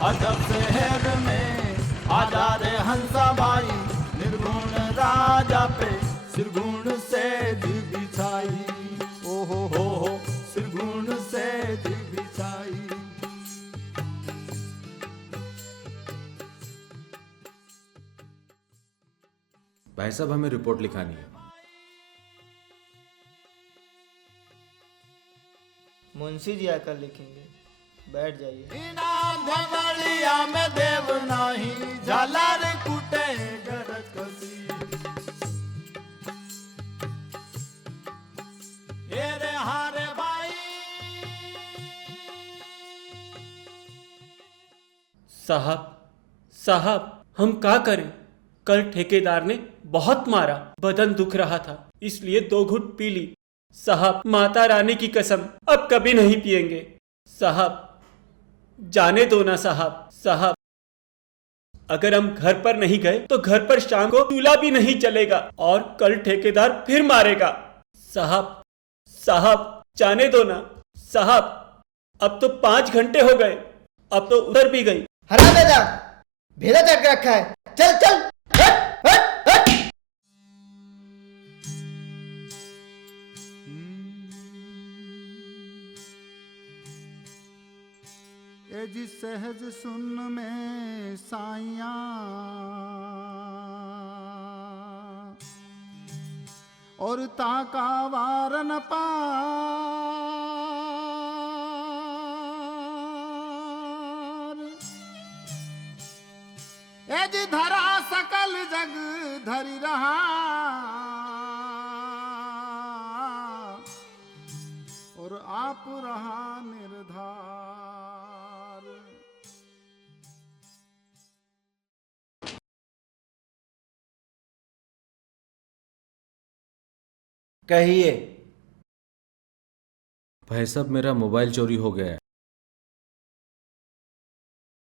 अजब शहर में आजा रे हंसा भाई, निर्गुण राजा पे सिरगुण से बिछाई। ओ हो सिरगुण से बिछाई। भाई साहब हमें रिपोर्ट लिखानी है। मुंशी जी आकर लिखेंगे, बैठ जाइए। इनाम धवलिया में देव नाही, झालर कुटे गरज कसी। ये रे हारे भाई। साहब हम क्या करें? कल ठेकेदार ने बहुत मारा, बदन दुख रहा था, इसलिए 2 घुट पी ली। साहब माता रानी की कसम अब कभी नहीं पिएंगे। साहब जाने दो ना साहब अगर हम घर पर नहीं गए तो घर पर शाम को चूल्हा भी नहीं चलेगा और कल ठेकेदार फिर मारेगा। साहब जाने दो ना साहब, अब तो 5 घंटे हो गए, अब तो उधर भी गई। हरा बेटा, भेजा तक रखा है, चल चल। हट, हट, हट। ए जी सहज सुन में साइया, और ताका वार न पार। ए जी धरा सकल जग धरि रहा, और आप रहा निर्धार। कहिए। भाई साहब मेरा मोबाइल चोरी हो गया है,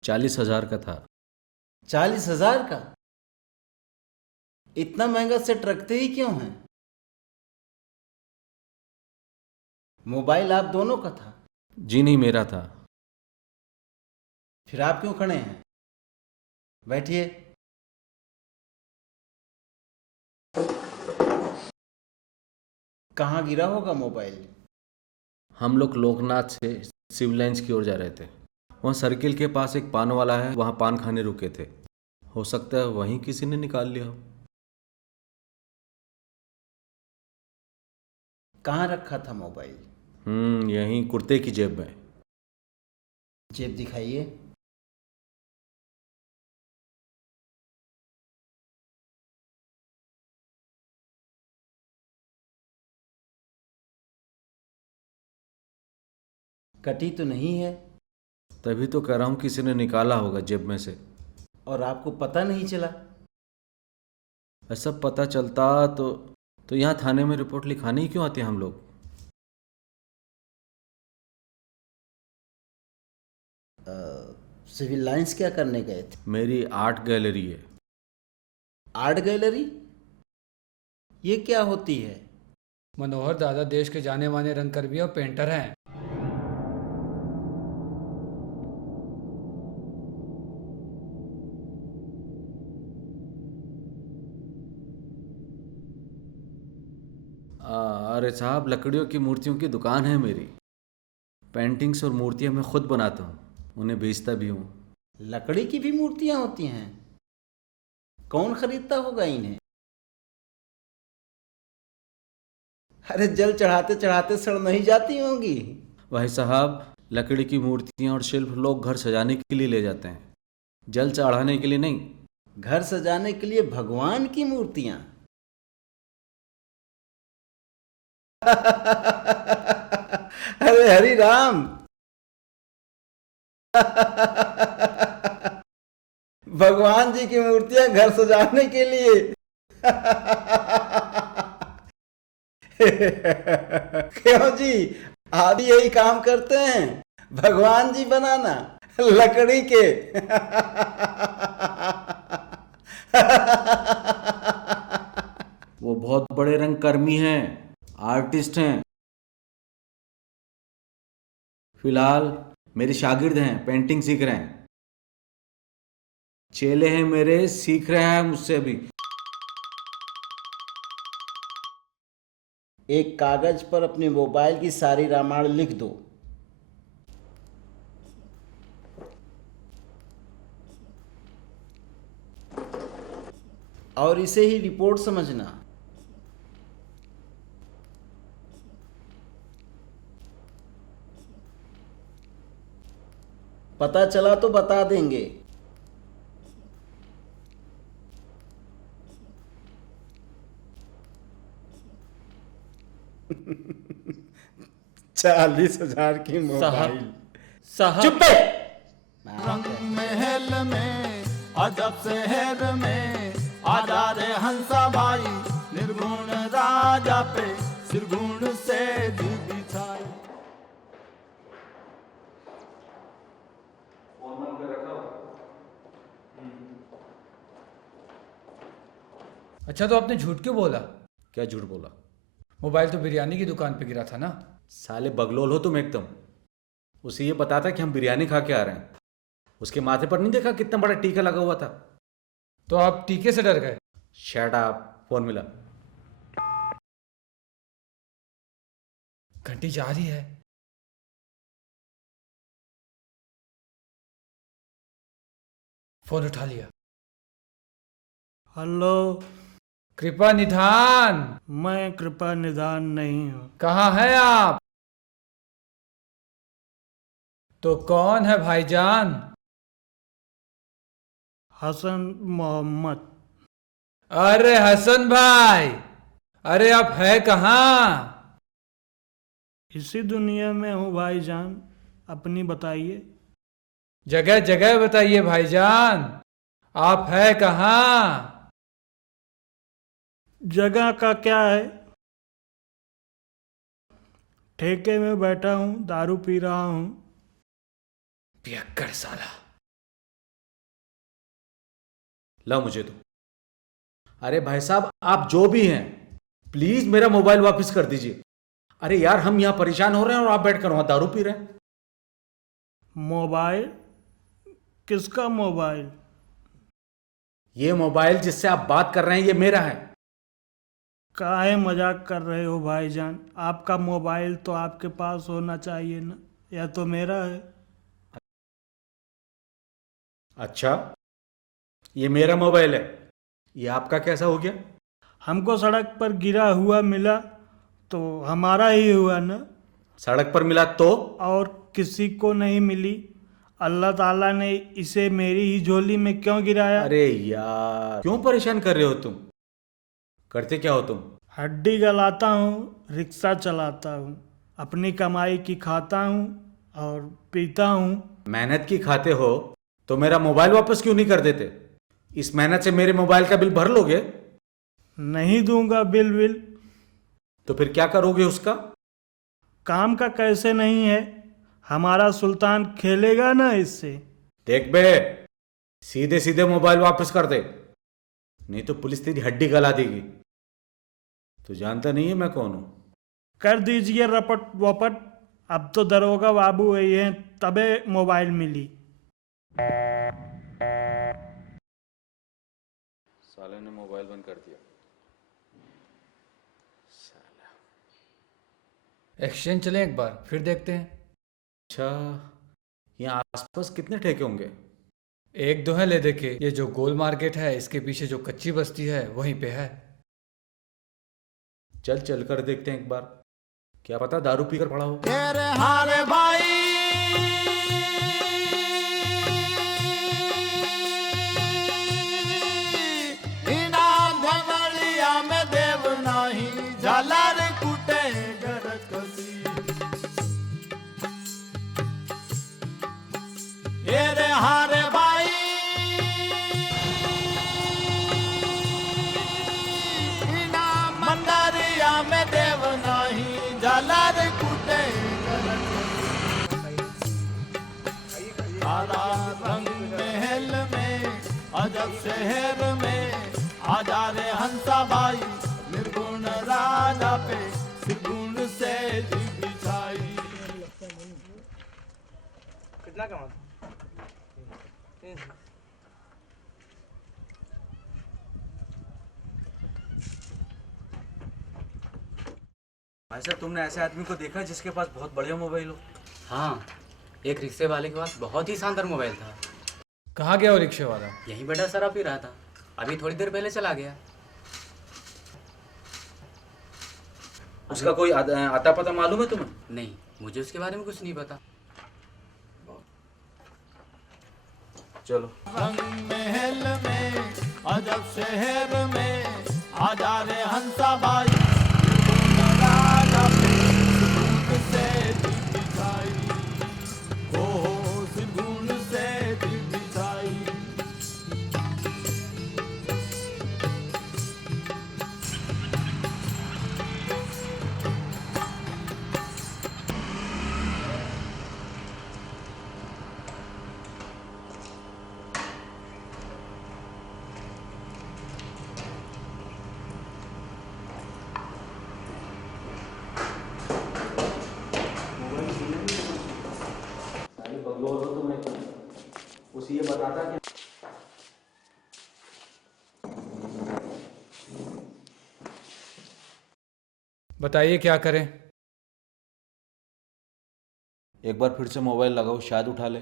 40,000 का था। 40,000 का? इतना महंगा सेट रखते ही क्यों हैं? मोबाइल आप दोनों का था? जी नहीं, मेरा था। फिर आप क्यों खड़े हैं? बैठिए। कहाँ गिरा होगा मोबाइल? हम लोग लोकनाथ से सिविल लाइंस की ओर जा रहे थे। वहाँ सर्किल के पास एक पान वाला है, वहाँ पान खाने रुके थे। हो सकता है वहीं किसी ने निकाल लिया हो। कहाँ रखा था मोबाइल? यहीं कुर्ते की जेब में। जेब दिखाइए। कटी तो नहीं है? तभी तो कह रहा हूँ किसी ने निकाला होगा जेब में से। और आपको पता नहीं चला? ऐसा पता चलता तो यहाँ थाने में रिपोर्ट लिखाने ही क्यों आते हैं हम लोग? सिविल लाइंस क्या करने गए थे? मेरी आर्ट गैलरी है। Art gallery? ये क्या होती है? मनोहर दादा देश के जाने माने रंगकर्मी और पेंटर हैं। अरे साहब, लकड़ियों की मूर्तियों की दुकान है मेरी। पेंटिंग्स और मूर्तियाँ मैं खुद बनाता हूँ, उन्हें बेचता भी हूँ। लकड़ी की भी मूर्तियां होती हैं? कौन खरीदता होगा इन्हें? अरे जल चढ़ाते चढ़ाते सड़ नहीं जाती होंगी? भाई साहब, लकड़ी की मूर्तियाँ और शिल्प लोग घर सजाने के लिए ले जाते हैं, जल चढ़ाने के लिए नहीं। घर सजाने के लिए भगवान की मूर्तियां? अरे हरि राम। भगवान जी की मूर्तियां घर सजाने के लिए? क्यों जी, आप भी यही काम करते हैं, भगवान जी बनाना लकड़ी के? वो बहुत बड़े रंगकर्मी हैं, आर्टिस्ट हैं। फिलहाल मेरे शागिर्द हैं, पेंटिंग सीख रहे हैं। चेले हैं मेरे, सीख रहे हैं मुझसे अभी। एक कागज पर अपने मोबाइल की सारी रामायण लिख दो। और इसे ही रिपोर्ट समझना। पता चला तो बता देंगे। ₹40,000 की मोबाइल। साहब चुप है। रंग महल में अजब शहर में आजा रे हंसा भाई, निर्गुण राजा पे सिरगुण से दिल बिछाए। अच्छा, तो आपने झूठ क्यों बोला? क्या झूठ बोला? मोबाइल तो बिरयानी की दुकान पे गिरा था ना। साले बगलोल हो तुम एकदम। उसे ये पता था कि हम बिरयानी खा के आ रहे हैं। उसके माथे पर नहीं देखा कितना बड़ा टीका लगा हुआ था? तो आप टीके से डर गए? Shut up. फोन मिला। घंटी जा रही है। फोन उठा लिया। हेलो, कृपा निधान, मैं कृपा निधान नहीं हूँ। कहाँ हैं आप? तो कौन है भाईजान? हसन मोहम्मद। अरे हसन भाई, अरे आप है कहाँ? इसी दुनिया में हूँ भाईजान, अपनी बताइए। जगह जगह बताइए भाईजान, आप है कहाँ? जगह का क्या है, ठेके में बैठा हूँ, दारू पी रहा हूँ। पियक्कड़ साला। ला मुझे तो। अरे भाई साहब, आप जो भी हैं, प्लीज मेरा मोबाइल वापस कर दीजिए। अरे यार, हम यहां परेशान हो रहे हैं और आप बैठकर वहां दारू पी रहे हैं। मोबाइल? किसका मोबाइल? ये मोबाइल जिससे आप बात कर रहे हैं, ये मेरा है। काहे मजाक कर रहे हो भाईजान? आपका मोबाइल तो आपके पास होना चाहिए ना, या तो मेरा है। अच्छा, ये मेरा मोबाइल है, ये आपका कैसा हो गया? हमको सड़क पर गिरा हुआ मिला तो हमारा ही हुआ ना, सड़क पर मिला तो? और किसी को नहीं मिली। अल्लाह ताला ने इसे मेरी ही झोली में क्यों गिराया? अरे यार, क्यों परेशान कर रहे हो तुम? करते क्या हो तुम? हड्डी गलाता हूँ, रिक्शा चलाता हूँ, अपनी कमाई की खाता हूँ और पीता हूँ। मेहनत की खाते हो तो मेरा मोबाइल वापस क्यों नहीं कर देते? इस मेहनत से मेरे मोबाइल का बिल भर लोगे? नहीं दूंगा बिल। तो फिर क्या करोगे उसका? काम का कैसे नहीं है, हमारा सुल्तान खेलेगा ना इससे। देख बे, सीधे सीधे मोबाइल वापस कर दे, नहीं तो पुलिस तेरी हड्डी गला देगी। तू जानता नहीं है मैं कौन हूं? कर दीजिए रपट वपट, अब तो दरोगा बाबू हुई हैं तबे मोबाइल मिली। साले ने मोबाइल बंद कर दिया। एक्सचेंज चलें एक बार, फिर देखते हैं। अच्छा, यहाँ आसपास कितने ठेके होंगे? एक दो है ले देखे। ये जो गोल मार्केट है, इसके पीछे जो कच्ची बस्ती है, वहीं पे है। चल कर देखते हैं एक बार, क्या पता दारू पीकर पड़ा हो। तेरे हारे भाई, इना धमलिया में देव नाही, झालर कुटे गरज कसी। तेरे हारे भाई, इना मंदारिया में देव नाही, झालर कुटे गरज कसी। काला रंग महल में अजब शहर में आजा रे हंसा भाई, निर्गुण राजा पे सिरगुण से दिल बिछाई। कितना कमा? भाई साहब, तुमने ऐसे आदमी को देखा जिसके पास बहुत बढ़िया मोबाइल हो? हाँ, एक रिक्शे वाले के पास बहुत ही शानदार मोबाइल था। कहाँ गया वो रिक्शे वाला? यहीं बैठा शराब पी रहा था, अभी थोड़ी देर पहले चला गया। उसका कोई आता पता मालूम है तुम्हें? नहीं, मुझे उसके बारे में कुछ नहीं पता। चलो। रंग महल में अजब शहर में आजा रे हंसा भाई, राजा पे सिरगुण से दिल बिछाई, हो सिरगुण से दिल बिछाई। उसी ये बताता कि बताइए क्या करें? एक बार फिर से मोबाइल लगाओ, शायद उठा ले।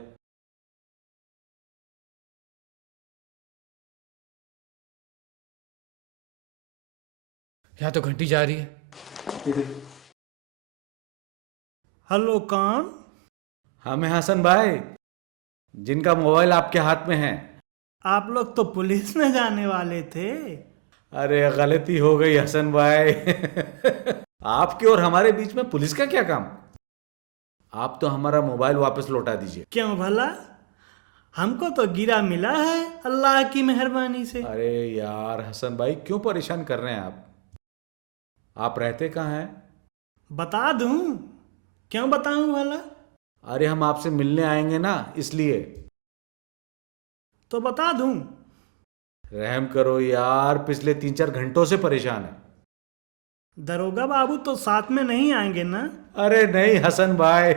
यहाँ तो घंटी जा रही है। हेलो, कौन? हाँ, मैं हसन भाई, जिनका मोबाइल आपके हाथ में है। आप लोग तो पुलिस में जाने वाले थे। अरे गलती हो गई हसन भाई। आपके और हमारे बीच में पुलिस का क्या काम? आप तो हमारा मोबाइल वापस लौटा दीजिए। क्यों भला? हमको तो गिरा मिला है अल्लाह की मेहरबानी से। अरे यार हसन भाई, क्यों परेशान कर रहे हैं आप रहते कहाँ हैं? बता दूं? क्यों बताऊं भला? अरे हम आपसे मिलने आएंगे ना, इसलिए। तो बता दूं? रहम करो यार, पिछले 3-4 घंटों से परेशान है। दरोगा बाबू तो साथ में नहीं आएंगे ना? अरे नहीं हसन भाई।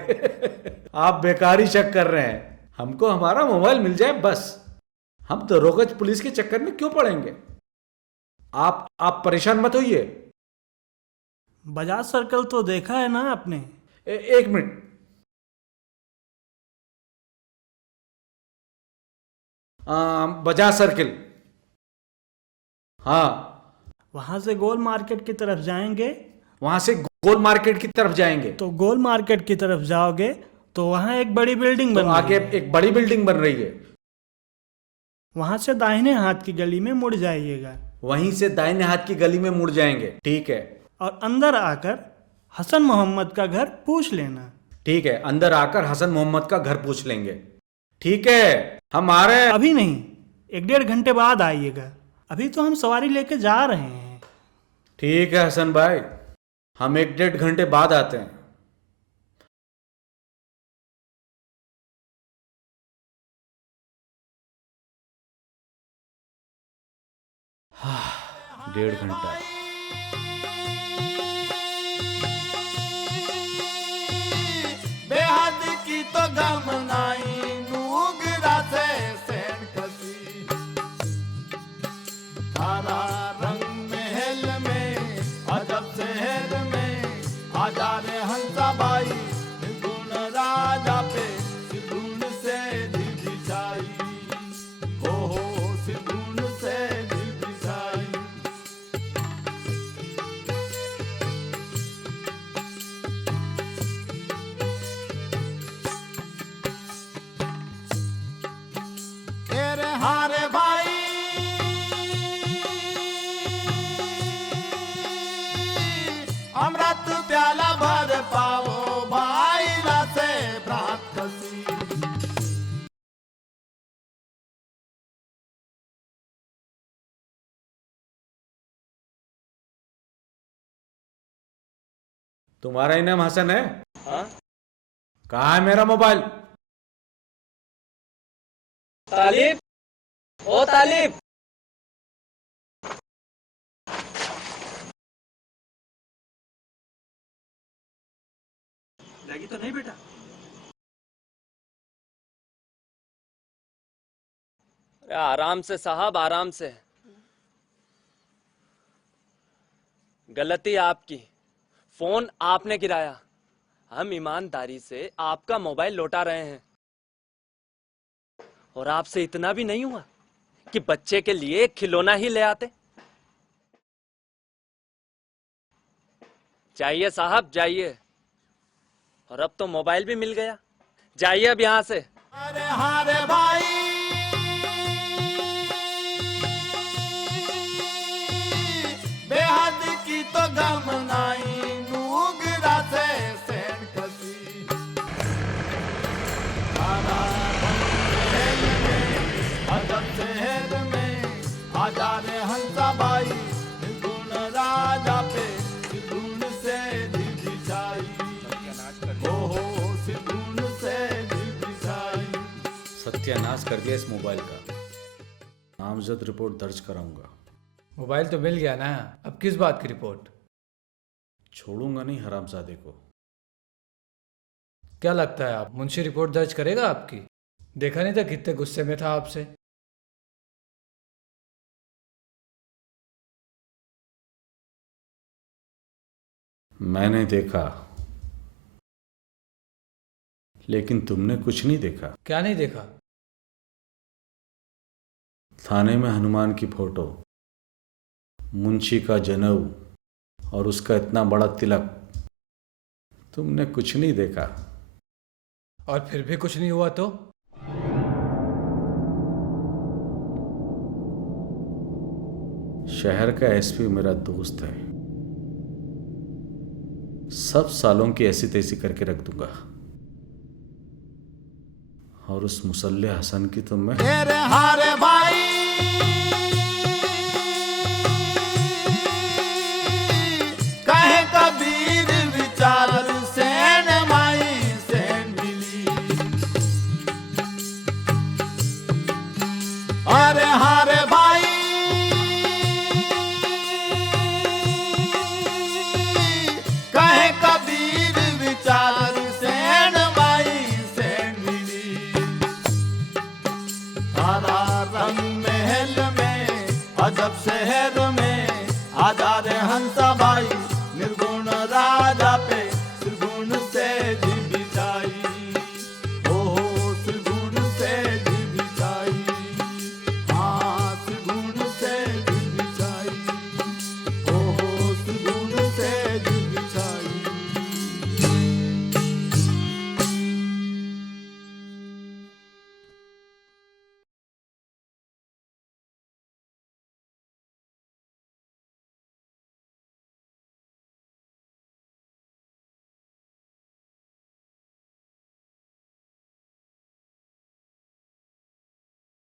आप बेकार ही शक कर रहे हैं। हमको हमारा मोबाइल मिल जाए बस। हम दरोगा पुलिस के चक्कर में क्यों पड़ेंगे? आप परेशान मत होइए। बजाज सर्कल तो देखा है ना आपने? एक मिनट। बजाज सर्किल, हाँ। वहां से गोल मार्केट की तरफ जाएंगे। वहां से गोल मार्केट की तरफ जाएंगे तो गोल मार्केट की तरफ जाओगे तो वहां एक बड़ी बिल्डिंग तो बन आगे रही है। एक बड़ी बिल्डिंग बन रही है। वहां से दाहिने हाथ की गली में मुड़ जाइएगा वहीं से दाहिने हाथ की गली में मुड़ जाएंगे, ठीक है। और अंदर आकर हसन मोहम्मद का घर पूछ लेना। ठीक है, अंदर आकर हसन मोहम्मद का घर पूछ लेंगे। ठीक है, हम आ रहे हैं। अभी नहीं, 1-1.5 घंटे बाद आइएगा। अभी तो हम सवारी लेके जा रहे हैं। ठीक है हसन भाई, हम 1-1.5 घंटे बाद आते हैं। हाँ, 1.5 घंटा। बेहद की तो गम नाई नूगरा से सेन खसी, तारा रंग महल में अजब शहर में आजा रे हंसा भाई, गुण राजा पे सिरगुण से दिल बिछाई, हो सिरगुण से दिल बिछाई। तेरे हारे भाई अमृत प्याला भर पावो भाई से प्रात खसी। तुम्हारा ही नाम हसन है? हाँ? कहाँ है मेरा मोबाइल? तालिब, ओ तालिब। लगी तो नहीं बेटा? अरे आराम से साहब, आराम से। गलती आपकी, फोन आपने गिराया। हम ईमानदारी से आपका मोबाइल लौटा रहे हैं। और आपसे इतना भी नहीं हुआ कि बच्चे के लिए एक खिलौना ही ले आते। जाइए साहब जाइए। और अब तो मोबाइल भी मिल गया। जाइए अब यहां से। अरे हारे भाई, बेहद की तो गम नाई नूगरा से सेन कसी। आधा महल में, अजब शहर में, आजा रे हंसा भाई, निर्गुण राजा पे निर्गुण से दिशाई। ओहो निर्गुण से दिशाई। सत्यानाश कर दिया इस मोबाइल का। नामजद रिपोर्ट दर्ज कराऊंगा। मोबाइल तो मिल गया ना, अब किस बात की रिपोर्ट? छोड़ूंगा नहीं हरामजादे को। क्या लगता है आप मुंशी रिपोर्ट दर्ज करेगा आपकी? देखा नहीं था कितने गुस्से में था आपसे। मैंने देखा, लेकिन तुमने कुछ नहीं देखा। क्या नहीं देखा? थाने में हनुमान की फोटो, मुंशी का जनेऊ और उसका इतना बड़ा तिलक, तुमने कुछ नहीं देखा। और फिर भी कुछ नहीं हुआ तो? शहर का एसपी मेरा दोस्त है, सब सालों की ऐसी तैसी करके रख दूंगा। और उस मुसल्ले हसन की तो मैं तेरे हारे भाई, कहे कबीर विचार सेन माई सेन मिली। अरे हारे भाई, कहे कबीर विचार सेन माई सेन मिली। तारा रंग महल में, अजब शहर में,